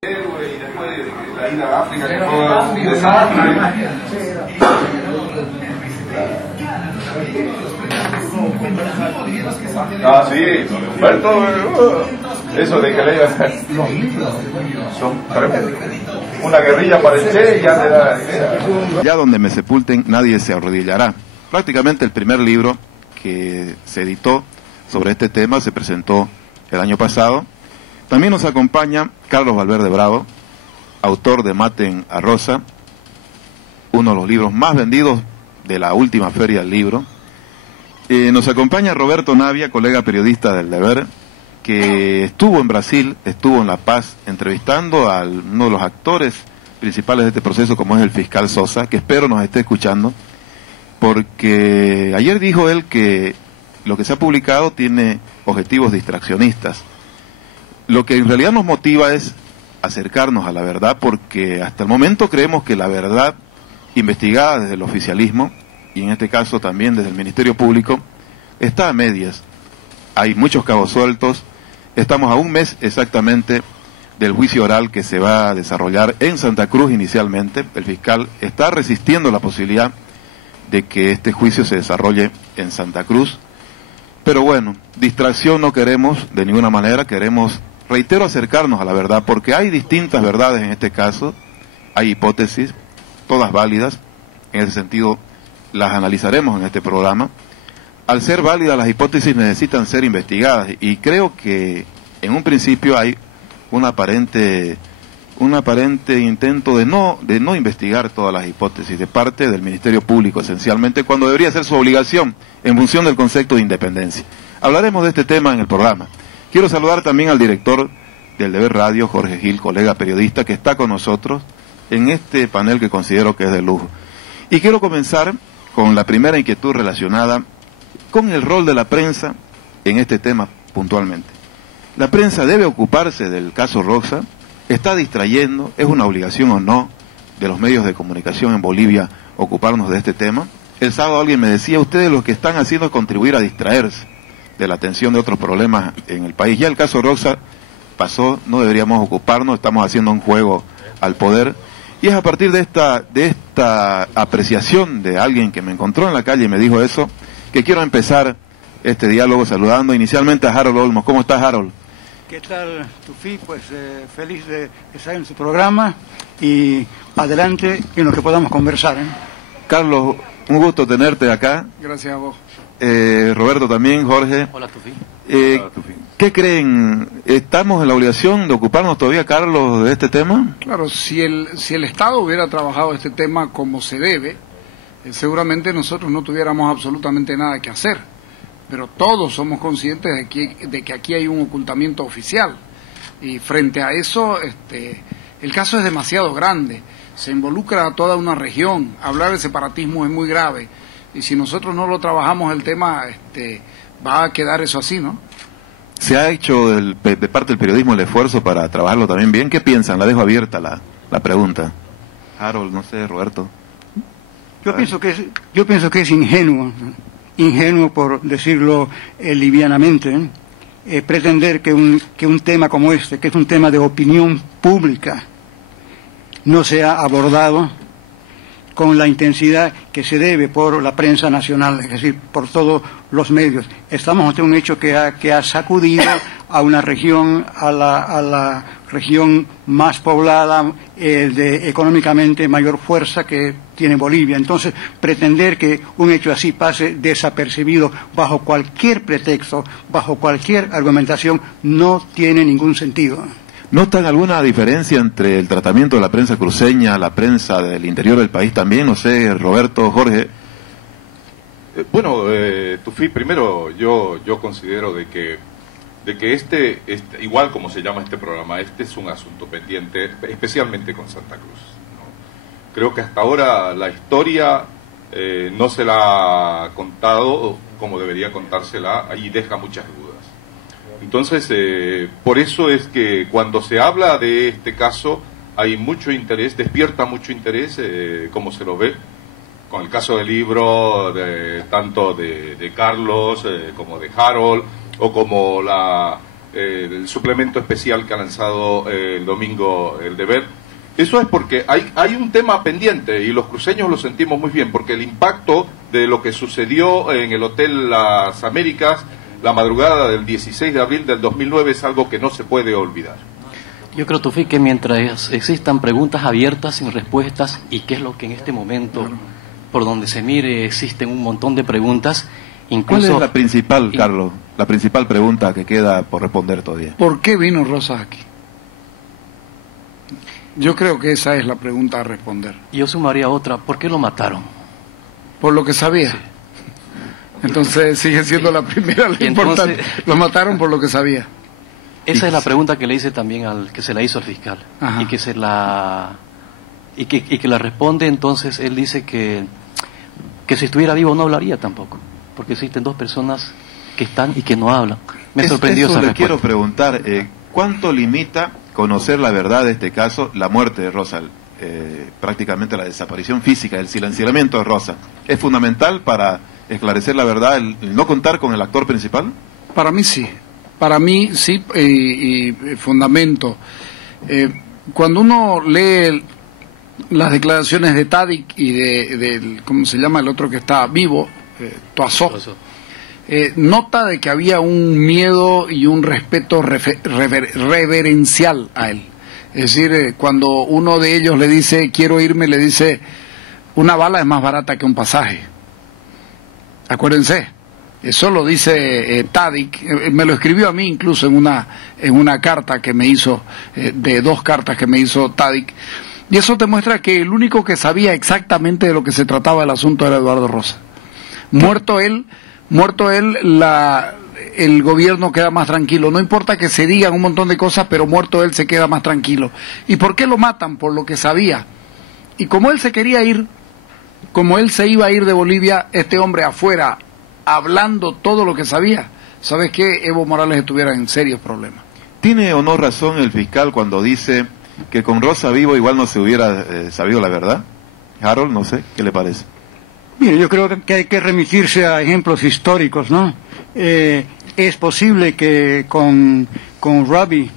héroe y después de la ida a África que fue un desastre. Ah, sí, Humberto, eso de que le son una guerrilla para el Che, ya te da idea. Ya donde me sepulten nadie se arrodillará. Prácticamente el primer libro que se editó sobre este tema se presentó el año pasado. También nos acompaña Carlos Valverde Bravo, autor de Maten a Rosa, uno de los libros más vendidos de la última feria del libro. Nos acompaña Roberto Navia, colega periodista del Deber, que estuvo en Brasil, estuvo en La Paz, entrevistando a uno de los actores principales de este proceso, como es el fiscal Sosa, que espero nos esté escuchando, porque ayer dijo él que lo que se ha publicado tiene objetivos distraccionistas. Lo que en realidad nos motiva es acercarnos a la verdad, porque hasta el momento creemos que la verdad investigada desde el oficialismo, y en este caso también desde el Ministerio Público, está a medias. Hay muchos cabos sueltos. Estamos a un mes exactamente del juicio oral que se va a desarrollar en Santa Cruz inicialmente. El fiscal está resistiendo la posibilidad de que este juicio se desarrolle en Santa Cruz. Pero bueno, distracción no queremos de ninguna manera, queremos, reitero, acercarnos a la verdad, porque hay distintas verdades en este caso, hay hipótesis, todas válidas, en ese sentido las analizaremos en este programa. Al ser válidas las hipótesis necesitan ser investigadas, y creo que en un principio hay un aparente intento de no investigar todas las hipótesis de parte del Ministerio Público, esencialmente, cuando debería ser su obligación en función del concepto de independencia. Hablaremos de este tema en el programa. Quiero saludar también al director del Deber Radio, Jorge Gil, colega periodista, que está con nosotros en este panel que considero que es de lujo. Y quiero comenzar con la primera inquietud relacionada con el rol de la prensa en este tema puntualmente. ¿La prensa debe ocuparse del caso Rosa? ¿Está distrayendo? ¿Es una obligación o no de los medios de comunicación en Bolivia ocuparnos de este tema? El sábado alguien me decía, ustedes lo que están haciendo es contribuir a distraerse de la atención de otros problemas en el país. Ya el caso Rosa pasó, no deberíamos ocuparnos, estamos haciendo un juego al poder. Y es a partir de esta apreciación de alguien que me encontró en la calle y me dijo eso, que quiero empezar este diálogo saludando inicialmente a Harold Olmos. ¿Cómo estás, Harold? ¿Qué tal, Tufi? Pues feliz de estar en su programa y adelante en lo que podamos conversar. Carlos, un gusto tenerte acá. Gracias a vos. Roberto también, Jorge. Hola, Tufi. Hola, Tufi. ¿Qué creen? ¿Estamos en la obligación de ocuparnos todavía, Carlos, de este tema? Claro, si el Estado hubiera trabajado este tema como se debe, seguramente nosotros no tuviéramos absolutamente nada que hacer. Pero todos somos conscientes de que aquí hay un ocultamiento oficial. Y frente a eso, el caso es demasiado grande. Se involucra a toda una región. Hablar de separatismo es muy grave. Y si nosotros no lo trabajamos el tema, va a quedar eso así, ¿no? ¿Se ha hecho de parte del periodismo el esfuerzo para trabajarlo también bien? ¿Qué piensan? La dejo abierta la pregunta. Harold, no sé, Roberto. Yo pienso que es ingenuo por decirlo livianamente, pretender que un tema como este, que es un tema de opinión pública, no sea abordado con la intensidad que se debe por la prensa nacional, es decir, por todos los medios. Estamos ante un hecho que ha sacudido a una región, a la región más poblada, de económicamente mayor fuerza que tiene Bolivia. Entonces, pretender que un hecho así pase desapercibido bajo cualquier pretexto, bajo cualquier argumentación, no tiene ningún sentido. ¿Notan alguna diferencia entre el tratamiento de la prensa cruceña, la prensa del interior del país también? No sé, Roberto, Jorge. Bueno, Tufi, primero yo considero de que igual como se llama este programa, este es un asunto pendiente, especialmente con Santa Cruz, ¿no? Creo que hasta ahora la historia no se la ha contado como debería contársela y deja muchas dudas. Entonces, por eso es que cuando se habla de este caso hay mucho interés, despierta mucho interés, como se lo ve con el caso del libro, tanto de Carlos como de Harold, o como el suplemento especial que ha lanzado el domingo El Deber. Eso es porque hay un tema pendiente y los cruceños lo sentimos muy bien, porque el impacto de lo que sucedió en el Hotel Las Américas la madrugada del 16 de abril del 2009 es algo que no se puede olvidar. Yo creo, Tufí, que mientras existan preguntas abiertas sin respuestas, y que es lo que en este momento, por donde se mire, existen un montón de preguntas, incluso... ¿Cuál es la principal, Carlos, la principal pregunta que queda por responder todavía? ¿Por qué vino Rosas aquí? Yo creo que esa es la pregunta a responder. Yo sumaría otra, ¿por qué lo mataron? Por lo que sabía. Sí. Entonces sigue siendo la primera, la importante. Lo mataron por lo que sabía. Esa es la pregunta que le hice también al que se la hizo al fiscal. Ajá. Y que la responde. Entonces él dice que si estuviera vivo no hablaría tampoco, porque existen dos personas que están y que no hablan. Me sorprendió esa respuesta. Quiero preguntar, ¿cuánto limita conocer la verdad de este caso, la muerte de Rosa, prácticamente la desaparición física, el silenciamiento de Rosa? ¿Es fundamental para esclarecer la verdad el no contar con el actor principal? Para mí sí, y fundamento. Cuando uno lee las declaraciones de Tadic y de ¿cómo se llama el otro que está vivo? Toazó. Nota de que había un miedo y un respeto reverencial a él. Es decir, cuando uno de ellos le dice quiero irme, le dice una bala es más barata que un pasaje. Acuérdense, eso lo dice Tadic, me lo escribió a mí incluso en una carta que me hizo, de 2 cartas que me hizo Tadic, y eso demuestra que el único que sabía exactamente de lo que se trataba el asunto era Eduardo Rosa. Muerto él, el gobierno queda más tranquilo. No importa que se digan un montón de cosas, pero muerto él se queda más tranquilo. ¿Y por qué lo matan? Por lo que sabía. Y como él se quería ir, como él se iba a ir de Bolivia, este hombre afuera, hablando todo lo que sabía, ¿sabes qué? Evo Morales estuviera en serios problemas. ¿Tiene o no razón el fiscal cuando dice que con Rosa vivo igual no se hubiera sabido la verdad? Harold, no sé, ¿qué le parece? Mire, yo creo que hay que remitirse a ejemplos históricos, ¿no? Es posible que con Robbie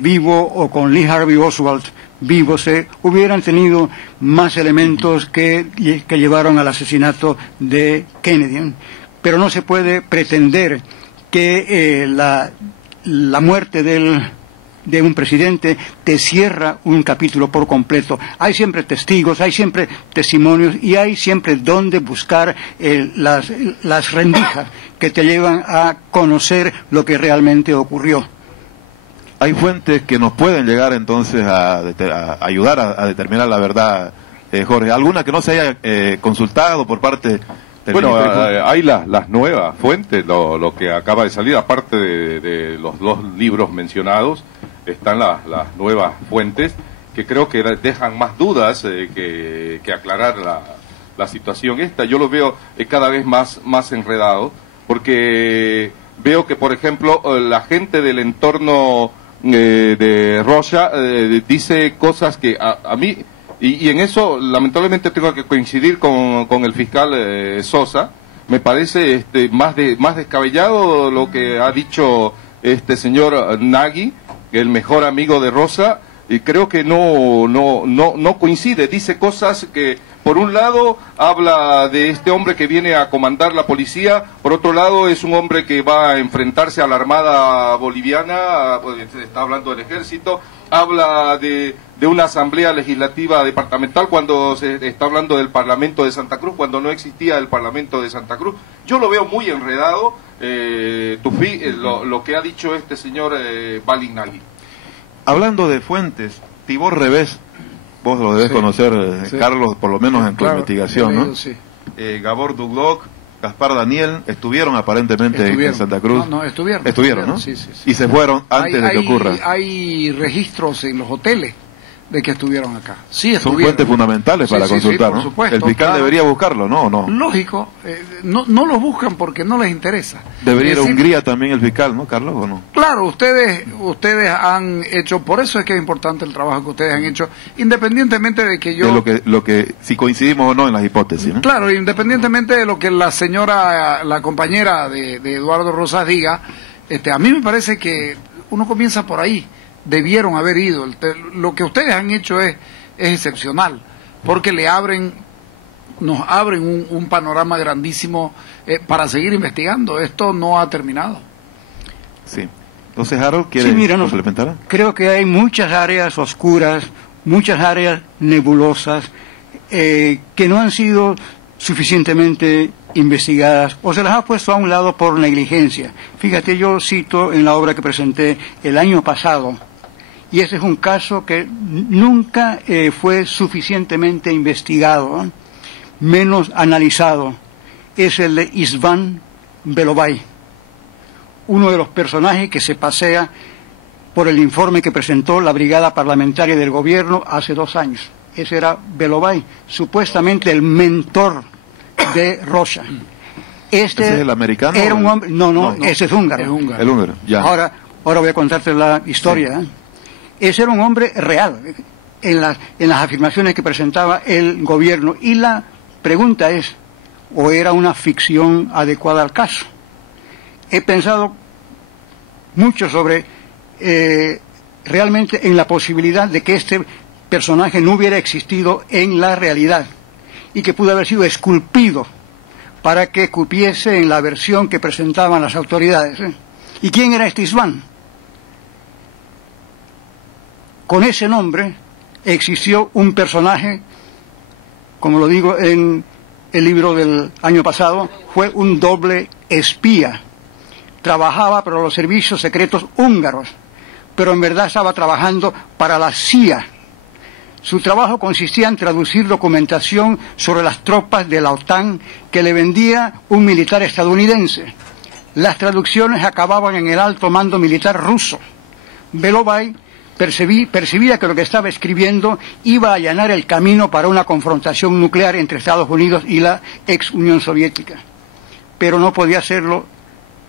vivo o con Lee Harvey Oswald vivo se hubieran tenido más elementos que llevaron al asesinato de Kennedy, pero no se puede pretender que la muerte de un presidente te cierra un capítulo por completo. Hay siempre testigos, hay siempre testimonios y hay siempre donde buscar las rendijas que te llevan a conocer lo que realmente ocurrió. Hay fuentes que nos pueden llegar entonces a ayudar a determinar la verdad, Jorge. ¿Alguna que no se haya consultado por parte del Ministerio? Hay las nuevas fuentes, lo que acaba de salir, aparte de los 2 libros mencionados, están las nuevas fuentes que creo que dejan más dudas que aclarar la situación esta. Yo lo veo cada vez más enredado, porque veo que, por ejemplo, la gente del entorno de Rocha dice cosas que a mí, y en eso lamentablemente tengo que coincidir con el fiscal Sosa. Me parece más descabellado lo que ha dicho este señor Nagui, el mejor amigo de Rosa, y creo que no coincide. Dice cosas que, por un lado, habla de este hombre que viene a comandar la policía, por otro lado, es un hombre que va a enfrentarse a la Armada Boliviana, está hablando del ejército, habla de una asamblea legislativa departamental cuando se está hablando del Parlamento de Santa Cruz, cuando no existía el Parlamento de Santa Cruz. Yo lo veo muy enredado, Tufí, lo que ha dicho este señor Balignagui. Hablando de fuentes, Tibor Revés, vos lo debes conocer, Carlos, por lo menos en tu investigación, ¿no? Sí. Gabor Duglock, Gaspar Daniel, estuvieron aparentemente en Santa Cruz. Estuvieron, ¿no? Sí. Y se fueron antes de que ocurra. Hay registros en los hoteles de que estuvieron acá. Sí, son fuentes fundamentales para consultar, ¿no? Supuesto, el fiscal debería buscarlo, ¿no? ¿O no? Lógico, no lo buscan porque no les interesa. Debería ir a Hungría también el fiscal, ¿no, Carlos, o no? Claro, ustedes han hecho, por eso es que es importante el trabajo que ustedes han hecho, independientemente de que yo... De lo que si coincidimos o no en las hipótesis, ¿no? Claro, independientemente de lo que la señora, la compañera de Eduardo Rosas diga, A mí me parece que uno comienza por ahí. Debieron haber ido. Lo que ustedes han hecho es excepcional, porque nos abren un panorama grandísimo para seguir investigando. Esto no ha terminado. Sí. Entonces, Harold, ¿quiere complementar? Creo que hay muchas áreas oscuras, muchas áreas nebulosas, que no han sido suficientemente investigadas o se las ha puesto a un lado por negligencia. Fíjate, yo cito en la obra que presenté el año pasado, y ese es un caso que nunca fue suficientemente investigado, menos analizado. Es el de István Belovay, uno de los personajes que se pasea por el informe que presentó la Brigada Parlamentaria del Gobierno hace 2 años. Ese era Belovay, supuestamente el mentor de Rocha. ¿Ese es el americano? Era un hombre, no, ese es húngaro. El húngaro, ya. Ahora voy a contarte la historia. Sí. Ese era un hombre real en las afirmaciones que presentaba el gobierno. Y la pregunta es, ¿o era una ficción adecuada al caso? He pensado mucho sobre realmente en la posibilidad de que este personaje no hubiera existido en la realidad y que pudo haber sido esculpido para que cupiese en la versión que presentaban las autoridades. ¿Y quién era este István? Con ese nombre existió un personaje, como lo digo en el libro del año pasado, fue un doble espía. Trabajaba para los servicios secretos húngaros, pero en verdad estaba trabajando para la CIA. Su trabajo consistía en traducir documentación sobre las tropas de la OTAN que le vendía un militar estadounidense. Las traducciones acababan en el alto mando militar ruso. Belovay percibía que lo que estaba escribiendo iba a allanar el camino para una confrontación nuclear entre Estados Unidos y la ex Unión Soviética. Pero no podía hacerlo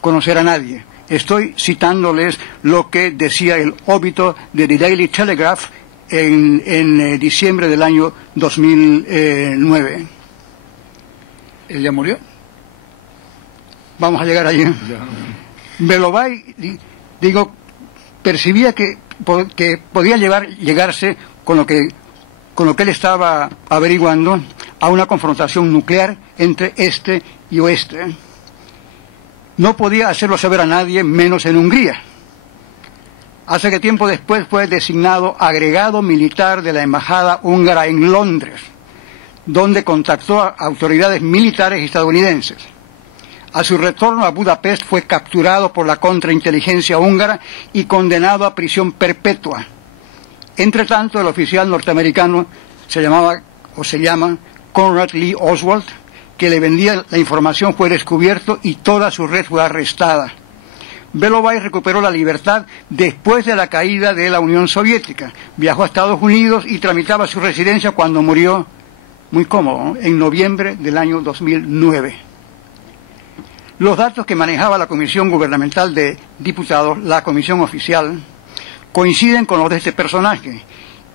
conocer a nadie. Estoy citándoles lo que decía el óbito de The Daily Telegraph en diciembre del año 2009. ¿Él ya murió? Vamos a llegar allí. Belovay, percibía que podía llegarse con lo que él estaba averiguando a una confrontación nuclear entre este y oeste. No podía hacerlo saber a nadie, menos en Hungría. Hace que tiempo después fue designado agregado militar de la embajada húngara en Londres, donde contactó a autoridades militares estadounidenses. A su retorno a Budapest fue capturado por la contrainteligencia húngara y condenado a prisión perpetua. Entre tanto, el oficial norteamericano se llama Conrad Lee Oswald, que le vendía la información, fue descubierto y toda su red fue arrestada. Belovay recuperó la libertad después de la caída de la Unión Soviética. Viajó a Estados Unidos y tramitaba su residencia cuando murió, muy cómodo, en noviembre del año 2009. Los datos que manejaba la Comisión Gubernamental de Diputados, la comisión oficial, coinciden con los de este personaje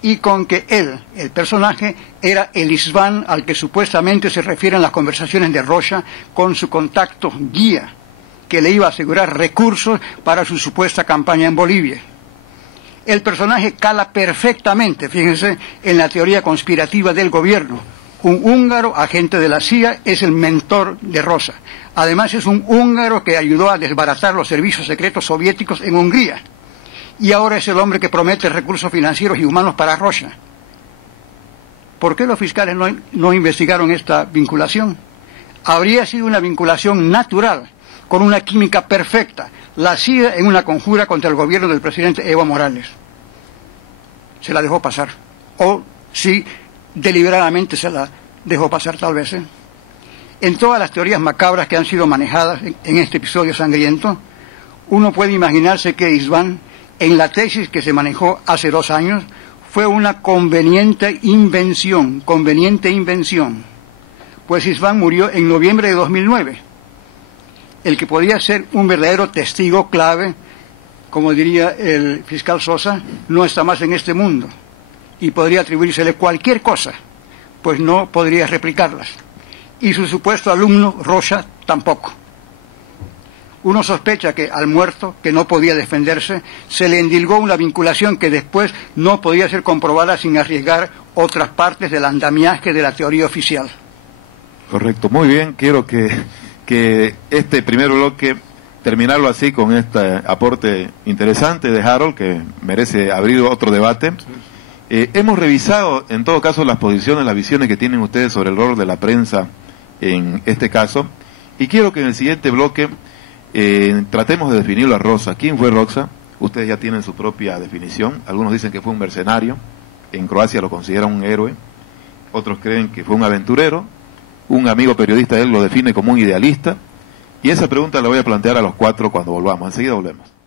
y con que él, el personaje, era el István al que supuestamente se refieren las conversaciones de Rocha con su contacto guía, que le iba a asegurar recursos para su supuesta campaña en Bolivia. El personaje cala perfectamente, fíjense, en la teoría conspirativa del gobierno. Un húngaro, agente de la CIA, es el mentor de Rocha. Además es un húngaro que ayudó a desbaratar los servicios secretos soviéticos en Hungría. Y ahora es el hombre que promete recursos financieros y humanos para Rocha. ¿Por qué los fiscales no investigaron esta vinculación? Habría sido una vinculación natural, con una química perfecta, la CIA en una conjura contra el gobierno del presidente Evo Morales. Se la dejó pasar. O sí, deliberadamente se la dejó pasar tal vez. En todas las teorías macabras que han sido manejadas en este episodio sangriento, uno puede imaginarse que István, en la tesis que se manejó hace 2 años, fue una conveniente invención, pues István murió en noviembre de 2009. El que podía ser un verdadero testigo clave, como diría el fiscal Sosa, no está más en este mundo y podría atribuírsele cualquier cosa, pues no podría replicarlas. Y su supuesto alumno, Rocha, tampoco. Uno sospecha que al muerto, que no podía defenderse, se le endilgó una vinculación que después no podía ser comprobada sin arriesgar otras partes del andamiaje de la teoría oficial. Correcto, muy bien. Quiero que este primer bloque terminarlo así con este aporte interesante de Harold, que merece abrir otro debate. Hemos revisado, en todo caso, las posiciones, las visiones que tienen ustedes sobre el rol de la prensa en este caso, y quiero que en el siguiente bloque tratemos de definirlo a Rosa. ¿Quién fue Rosa? Ustedes ya tienen su propia definición. Algunos dicen que fue un mercenario, en Croacia lo consideran un héroe, otros creen que fue un aventurero, un amigo periodista de él lo define como un idealista, y esa pregunta la voy a plantear a los cuatro cuando volvamos. Enseguida volvemos.